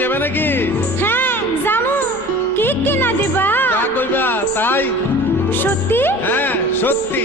যাবে নাকি? হ্যাঁ জামু। কি কিনা দিবা? যা কইবা তাই। সত্যি? হ্যাঁ সত্যি।